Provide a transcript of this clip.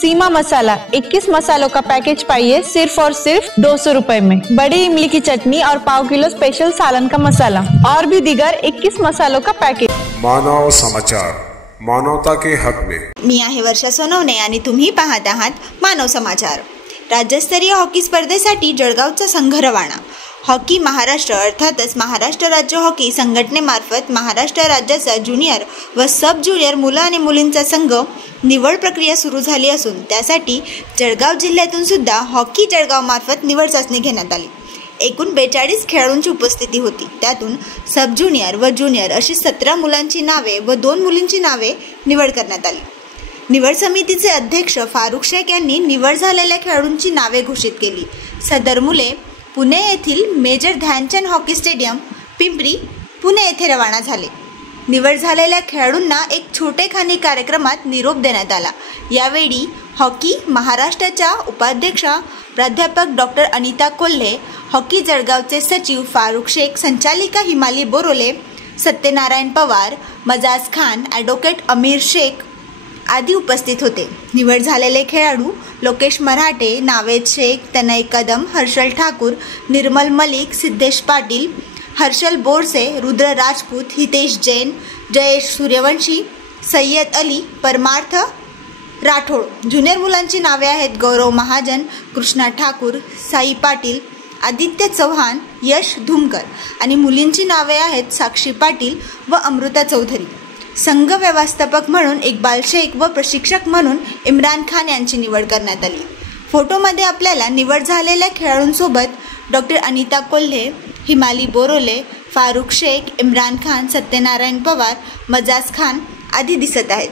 सीमा मसाला 21 मसालों का पैकेज पाइए सिर्फ और सिर्फ 200 रुपए में। बड़ी इमली की चटनी और पाव किलो स्पेशल सालन का मसाला और भी दीगर 21 मसालों का पैकेज। मानव समाचार, मानवता के हक में। मी आहे वर्षा सोनवणे आणि तुम्ही पाहत आहात मानव समाचार। राज्यस्तरीय हॉकी स्पर्धेसाठी जळगावचा संघ रवाना। हॉकी महाराष्ट्र अर्थातच महाराष्ट्र राज्य हॉकी संघटनेमार्फत महाराष्ट्र राज्याचा ज्युनियर व सब ज्युनियर मुलं आणि मुलींचा संघ निवड प्रक्रिया सुरू झाली असून त्यासाठी जळगाव जिल्ह्यातून सुद्धा हॉकी जळगाव मार्फत निवड चाचणी घेण्यात आली। एकूण 42 खेळाडूंची उपस्थिती होती। त्यातून सब ज्युनियर व ज्युनियर अशी 17 मुलांची नावे व 2 मुलींची नावे निवड करण्यात आली। निवड समितीचे अध्यक्ष फारुख शेख यांनी निवड झालेल्या खेळाडूंची नावे घोषित केली। सदर मुले पुणे येथील major Dhyanchand hockey stadium Pimpri Pune येथे रवाना झाले। निवड झालेल्या खेळाडूंना एक छोटेखानी कार्यक्रमात निरोप देण्यात आला। यावेळी हॉकी महाराष्ट्राच्या उपाध्यक्षा प्राध्यापक डॉक्टर अनिता कोल्हे, हॉकी जळगावचे सचिव फारुख शेख, संचालिका हिमाली बोरोले, सत्यनारायण पवार, मजाज खान, ॲडव्होकेट अमीर शेख आदी उपस्थित होते। निवड झालेले खेळाडू लोकेश मराठे, नावेद शेख, तनय कदम, हर्षल ठाकूर, निर्मल मलिक, सिद्धेश पाटील, हर्षल बोरसे, रुद्र राजपूत, हितेश जैन, जयेश सूर्यवंशी, सय्यद अली, परमार्थ राठोड। ज्युनियर मुलांची नावे आहेत गौरव महाजन, कृष्णा ठाकूर, साई पाटील, आदित्य चव्हाण, यश धुमकर आणि मुलींची नावे आहेत साक्षी पाटील व अमृता चौधरी। संघ व्यवस्थापक म्हणून इक्बाल शेख व प्रशिक्षक म्हणून इम्रान खान यांची निवड करण्यात आली। फोटोमध्ये आपल्याला निवड झालेल्या खेळाडूंसोबत डॉक्टर अनिता कोल्हे, हिमाली बोरोले, फारुख शेख, इम्रान खान, सत्यनारायण पवार, मजाज खान आदी दिसत आहेत।